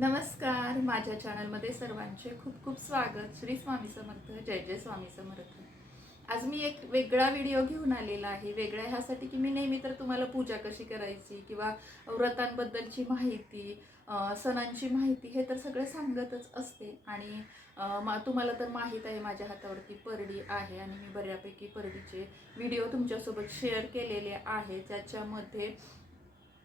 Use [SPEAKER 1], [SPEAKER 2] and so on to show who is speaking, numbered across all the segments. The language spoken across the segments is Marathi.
[SPEAKER 1] नमस्कार माझ्या चॅनलमध्ये सर्वांचे खूप खूप स्वागत. श्री स्वामी समर्थ जय जय स्वामी समर्थ. आज मी एक वेगळा व्हिडिओ घेऊन आलेला आहे. वेगळा ह्यासाठी की मी नेहमी तर तुम्हाला पूजा कशी करायची किंवा व्रतांबद्दलची माहिती सणांची माहिती हे तर सगळं सांगतच असते. आणि मा तुम्हाला तर माहीत आहे माझ्या हातावरती परडी आहे आणि मी बऱ्यापैकी परडीचे व्हिडिओ तुमच्यासोबत शेअर केलेले आहे. ज्याच्यामध्ये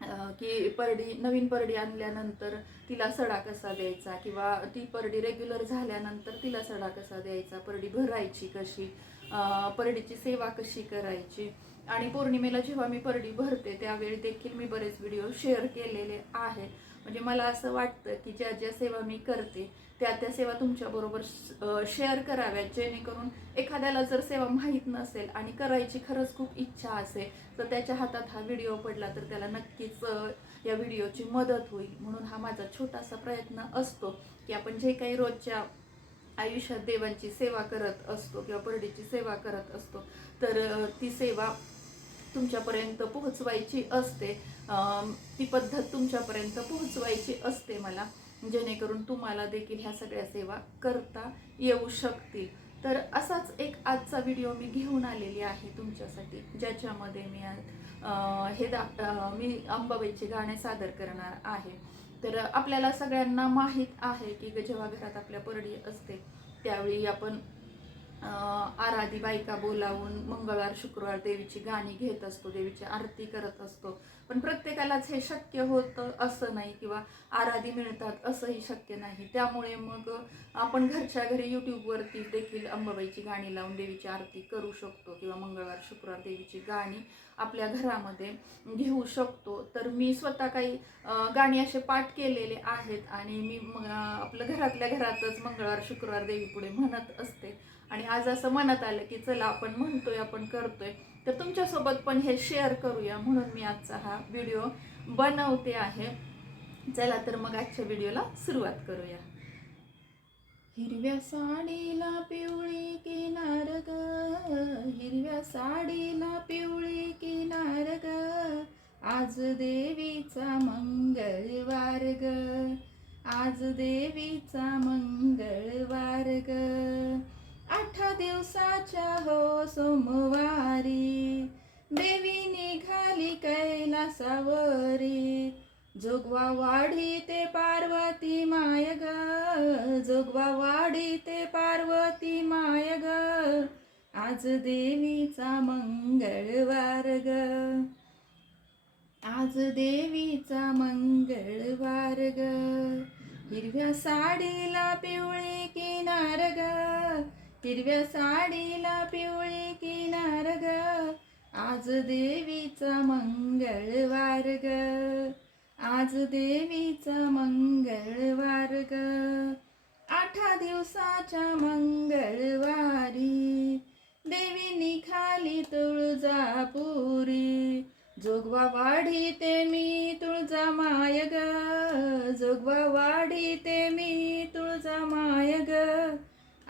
[SPEAKER 1] की परडी नवीन परडी आणल्यानंतर तिला सडा कसा द्यायचा? किंवा ती परडी रेग्युलर झाल्यानंतर तिला सडा कसा द्यायचा? परडी भरायची कशी? परडीची सेवा कशी करायची? आणि पौर्णिमेला जेव्हा मी परडी भरते त्यावेळी देखील मी बरेच व्हिडिओ शेअर केलेले आहेत. म्हणजे मला असं वाटतं की ज्या ज्या सेवा मी करते त्या त्या सेवा तुमच्याबरोबर शेअर कराव्यात जेणेकरून एखाद्याला जर सेवा माहीत नसेल आणि करायची खरंच खूप इच्छा असेल तर त्याच्या हातात हा व्हिडिओ पडला तर त्याला नक्कीच या व्हिडिओची मदत होईल. म्हणून हा माझा छोटासा प्रयत्न असतो की आपण जे काही रोजच्या आयुष्यात देवांची सेवा करत असतो किंवा परडीची सेवा करत असतो तर ती सेवा तुमच्यापर्यंत पोहोचवायची असते. ती पद्धत तुमच्यापर्यंत पोहोचवायची असते मला. जेणेकरून तुम्हाला देखील ह्या सगळ्या सेवा करता येऊ शकतील. तर असाच एक आजचा व्हिडिओ मी घेऊन आलेली आहे तुमच्यासाठी ज्याच्यामध्ये मी हे दा मी अंबाबाईचे गाणे सादर करणार आहे. तर आपल्याला सगळ्यांना माहीत आहे की जेव्हा घरात आपल्या परडी असते त्यावेळी आपण आराधी बायका बोलावून मंगळवार शुक्रवार देवीची गाणी घेत असतो देवीची आरती करत असतो. पण प्रत्येकालाच हे शक्य होतं असं नाही किंवा आराधी मिळतात असंही शक्य नाही. त्यामुळे मग आपण घरच्या घरी यूट्यूबवरती देखील अंबाबाईची गाणी लावून देवीची आरती करू शकतो किंवा मंगळवार शुक्रवार देवीची गाणी आपल्या घरामध्ये घेऊ शकतो. तर मी स्वतः काही गाणी असे पाठ केलेले आहेत आणि मी आपलं घरातल्या घरातच मंगळवार शुक्रवार देवीपुढे म्हणत असते. आणि आज असं मनात आलं की चला आपण म्हणतोय आपण करतोय. तर तुमच्यासोबत पण हे शेअर करूया. म्हणून मी आजचा हा व्हिडिओ बनवते आहे. चला तर मग आजच्या व्हिडिओला सुरुवात करूया. हिरव्या साडीला पिवळी किनार ग. हिरव्या साडीला पिवळी किनार ग. आज देवीचा मंगळवार ग. आज देवीचा मंगळवार ग. आठ दिवसाच्या हो सोमवारी. देवी निघाली कैलासावरी. जोगवा वाढी ते पार्वती माय ग. जोगवा वाढी ते पार्वती माय ग. आज देवीचा मंगळवार ग. आज देवीचा मंगळवार ग. हिरव्या साडीला पिवळी किनार ग. हिरव्या साडीला पिवळी किनार ग. आज देवीचा मंगळवार ग. आज देवीचा मंगळवार ग. आठा दिवसाच्या मंगळवारी देवी निघाली तुळजापुरी. जोगवा वाढी ते मी तुळजा माय ग. जोगवा वाढी ते मी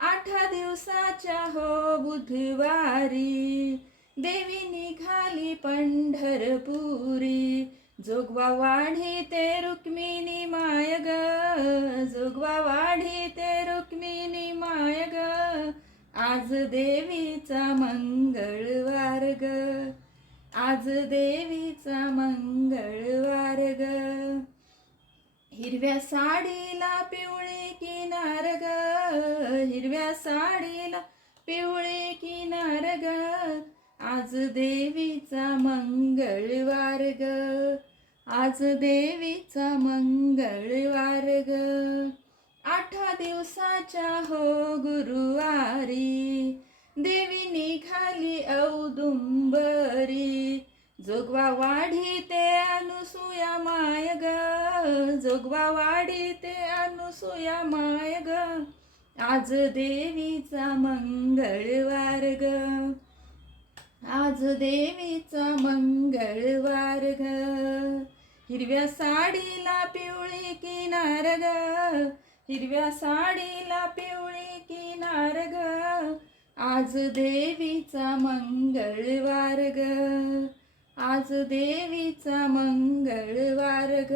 [SPEAKER 1] आठ दिवसाच्या हो बुधवारी. देवी निघाली पंढरपुरी. जोगवा वाढी ते रुक्मिणी माय ग. जोगवा वाढी ते रुक्मिणी माय ग. आज देवीचा मंगळवार ग. आज देवीचा मंगळवार ग. हिरव्या साडीला पिवळी किनार ग. हिरव्या साडीला पिवळी किनार ग. आज देवीचा मंगळवार ग. आज देवीचा मंगळवार ग. आठा दिवसाच्या हो गुरुवारी देवी निघाली औदुंबरी. जोगवा वाढी ते अनुसूया माय ग जोगवा वाढी ते अनुसूया माय ग आज देवीचा मंगळवार ग आज देवीचा मंगळवार ग हिरव्या साडीला पिवळी किनार ग हिरव्या साडीला पिवळी किनार ग आज देवीचा मंगळवार ग आज देवीचा मंगळवार ग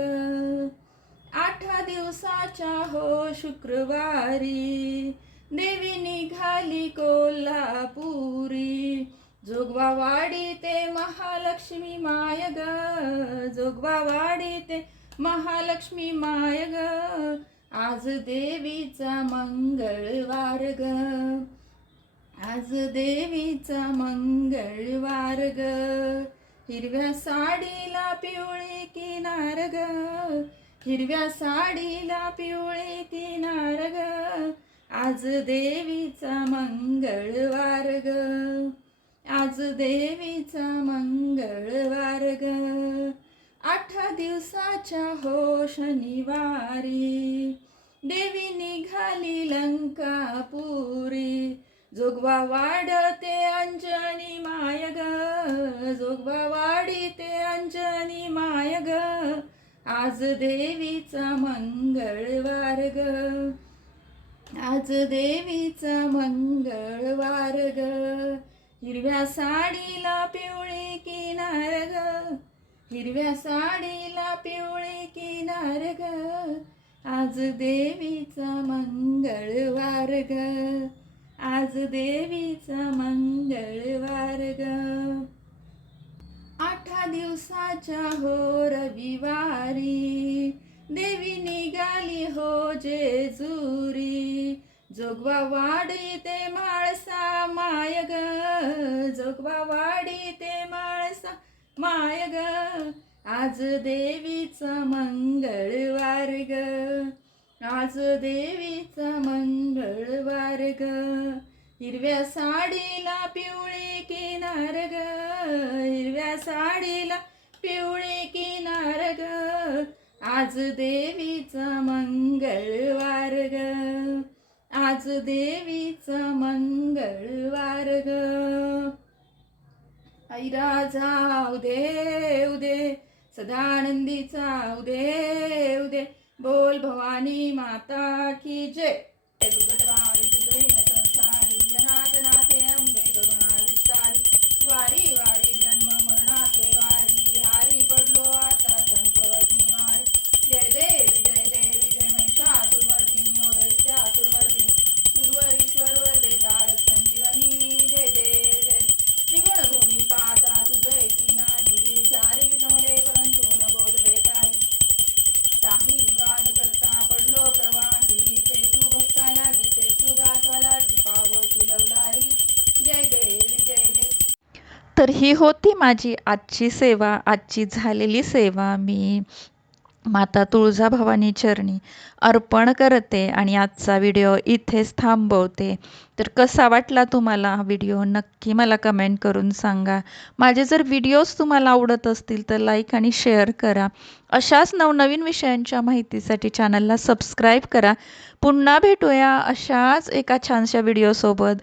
[SPEAKER 1] आठा दिवसाच्या हो शुक्रवारी देवी निघाली कोल्हापुरी. जोगवावाडी ते महालक्ष्मी माय ग जोगवावाडी ते महालक्ष्मी माय ग आज देवीचा मंगळवार ग आज देवीचा मंगळवार ग हिरव्या साडीला पिवळी किनार ग. हिरव्या साडीला पिवळी किनार ग. आज देवीचा मंगळवार ग. आज देवीचा मंगळवार ग. आठ दिवसाच्या हो शनिवारी देवी निघाली लंकापुरी जोगवा वाढते अंजनी माय ग. जोगवा वाढीते अंजनी माय ग. आज देवीचा मंगळवार ग. आज देवीचा मंगळवार ग. हिरव्या साडीला पिवळी किनार ग. हिरव्या साडीला पिवळी किनार ग. आज देवीचा मंगळवार ग. आज देवीचा मंगळवार ग आठा दिवसाच्या हो रविवारी देवी निघाली हो जेजुरी. जोगवा वाडी ते माळसा माय ग. जोगवा वाडी ते माळसा माय ग. आज देवीचा मंगळवार ग आज देवीचा मंगळवार ग हिरव्या साडीला पिवळी किनार ग हिरव्या साडीला पिवळी किनार ग आज देवीचा मंगळवार ग आज देवीचा मंगळवार ग ऐरा राजा दे उदे सदानंदीचा उदे उदे बोल भवानी माता की जय.
[SPEAKER 2] तर ही होती माझी आजची सेवा आजची झालेली सेवा. मी माता तुळजाभवानी चरणी अर्पण करते आणि आजचा व्हिडिओ इथेच थांबवते. तर कसा वाटला तुम्हाला हा व्हिडिओ? नक्की मला कमेंट करून सांगा. माझे जर व्हिडिओज तुम्हाला आवडत असतील तर लाईक आणि शेअर करा. अशाच नवनवीन विषयांच्या माहितीसाठी चॅनलला सबस्क्राईब करा. पुन्हा भेटूया अशाच एका छानशा व्हिडिओसोबत.